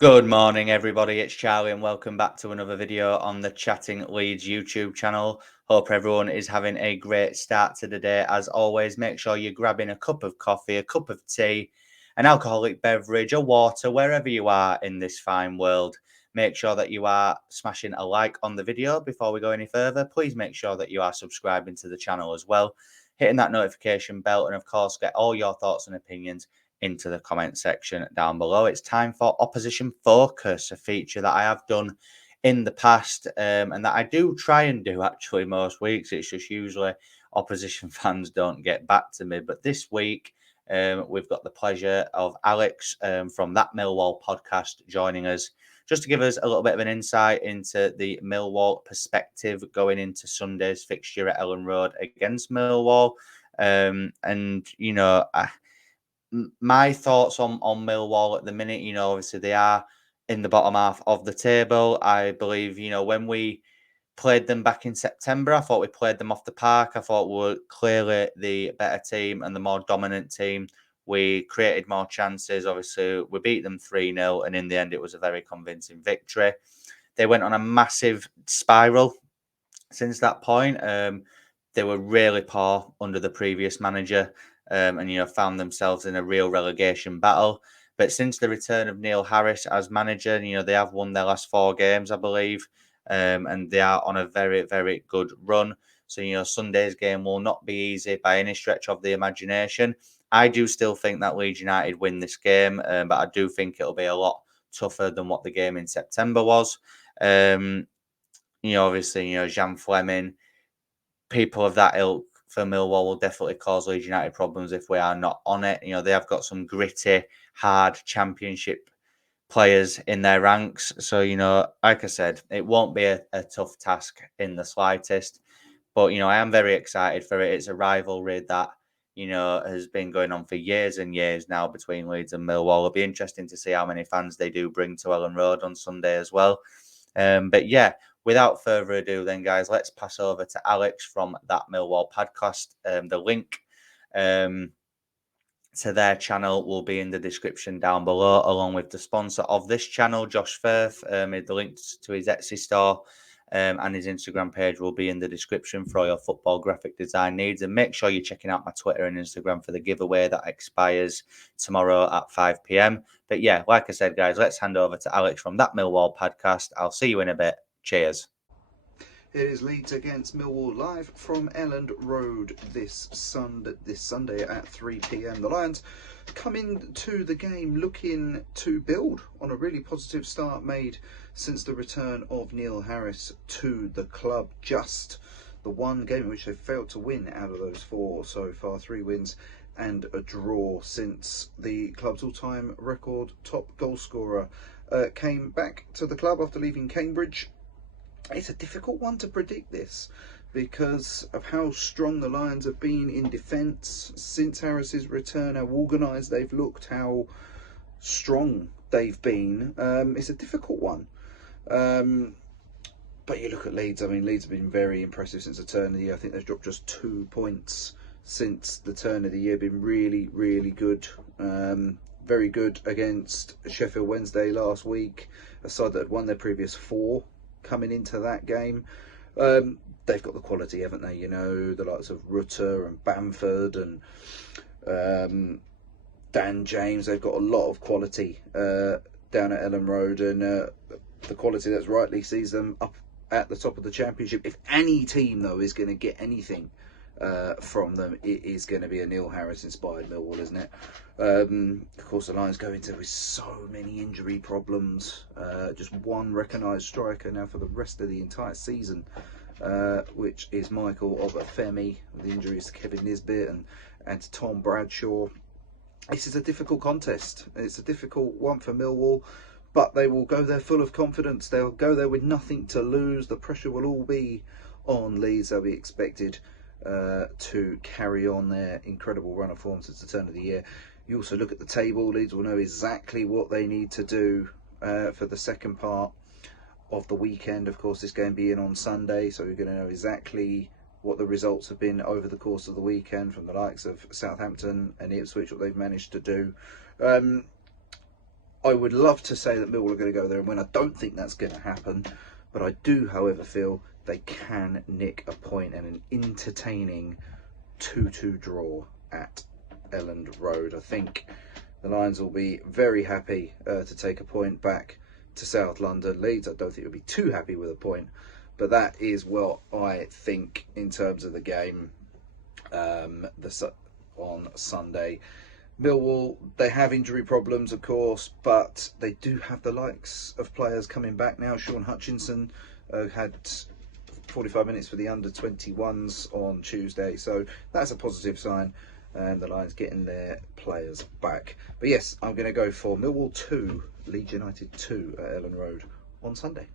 Good morning, everybody. It's Charlie, and welcome back to another video on the Chatting Leeds YouTube channel. Hope everyone is having a great start to the day. As always, make sure you're grabbing a cup of coffee, a cup of tea, an alcoholic beverage, or water, wherever you are in this fine world. Make sure that you are smashing a like on the video before we go any further. Please make sure that you are subscribing to the channel as well, hitting that notification bell, and of course, get all your thoughts and opinions into the comment section down below. It's time for Opposition Focus, a feature that I have done in the past and that I do try and do actually most weeks. It's just usually opposition fans don't get back to me. But this week, we've got the pleasure of Alex from That Millwall Podcast joining us just to give us a little bit of an insight into the Millwall perspective going into Sunday's fixture at Elland Road against Millwall. My thoughts on Millwall at the minute, obviously they are in the bottom half of the table. I believe, when we played them back in September, I thought we played them off the park. I thought we were clearly the better team and the more dominant team. We created more chances. Obviously, we beat them 3-0, and in the end, it was a very convincing victory. They went on a massive spiral since that point. They were really poor under the previous manager, and found themselves in a real relegation battle. But since the return of Neil Harris as manager, they have won their last 4 games, I believe, and they are on a very, very good run. So Sunday's game will not be easy by any stretch of the imagination. I do still think that Leeds United win this game, but I do think it'll be a lot tougher than what the game in September was. Obviously, Jan Fleming, people of that ilk for Millwall will definitely cause Leeds United problems if we are not on it. They have got some gritty, hard championship players in their ranks. So, like I said, it won't be a tough task in the slightest. But, I am very excited for it. It's a rivalry that, has been going on for years and years now between Leeds and Millwall. It'll be interesting to see how many fans they do bring to Elland Road on Sunday as well. But yeah, without further ado, then, guys, let's pass over to Alex from That Millwall Podcast. The link to their channel will be in the description down below, along with the sponsor of this channel, Josh Firth. The links to his Etsy store and his Instagram page will be in the description for all your football graphic design needs. And make sure you're checking out my Twitter and Instagram for the giveaway that expires tomorrow at 5 p.m. But yeah, like I said, guys, let's hand over to Alex from That Millwall Podcast. I'll see you in a bit. Cheers. It is Leeds against Millwall live from Elland Road this Sunday at 3 p.m. The Lions come into the game looking to build on a really positive start made since the return of Neil Harris to the club. Just the one game in which they failed to win out of those 4 so far, 3 wins and a draw since the club's all-time record top goal scorer came back to the club after leaving Cambridge. It's a difficult one to predict this because of how strong the Lions have been in defence since Harris's return, how organised they've looked, how strong they've been. It's a difficult one. But you look at Leeds, Leeds have been very impressive since the turn of the year. I think they've dropped just 2 points since the turn of the year, been really, really good. Very good against Sheffield Wednesday last week, a side that had won their previous 4 coming into that game. They've got the quality, haven't they? The likes of Rutter and Bamford and Dan James. They've got a lot of quality down at Elland Road, and the quality that's rightly sees them up at the top of the Championship. If any team, though, is going to get anything from them, it is going to be a Neil Harris inspired Millwall, isn't it? Of course, the Lions go into with so many injury problems. Just one recognised striker now for the rest of the entire season, which is Michael Obafemi, with injuries to Kevin Nisbet and to Tom Bradshaw. This is a difficult contest. It's a difficult one for Millwall, but they will go there full of confidence. They'll go there with nothing to lose. The pressure will all be on Leeds. They'll be expected to carry on their incredible run of form since the turn of the year. You also look at the table. Leeds will know exactly what they need to do for the second part of the weekend. Of course, this game being on Sunday, so we're going to know exactly what the results have been over the course of the weekend from the likes of Southampton and Ipswich, what they've managed to do. I would love to say that Millwall are going to go there and win. I don't think that's going to happen, but I do, however, feel they can nick a point and an entertaining 2-2 draw at Elland Road. I think the Lions will be very happy to take a point back to South London. Leeds, I don't think will be too happy with a point, but that is what I think in terms of the game on Sunday. Millwall, they have injury problems, of course, but they do have the likes of players coming back now. Sean Hutchinson had 45 minutes for the under-21s on Tuesday, so that's a positive sign, and the Lions getting their players back. But yes, I'm going to go for Millwall 2, Leeds United 2 at Elland Road on Sunday.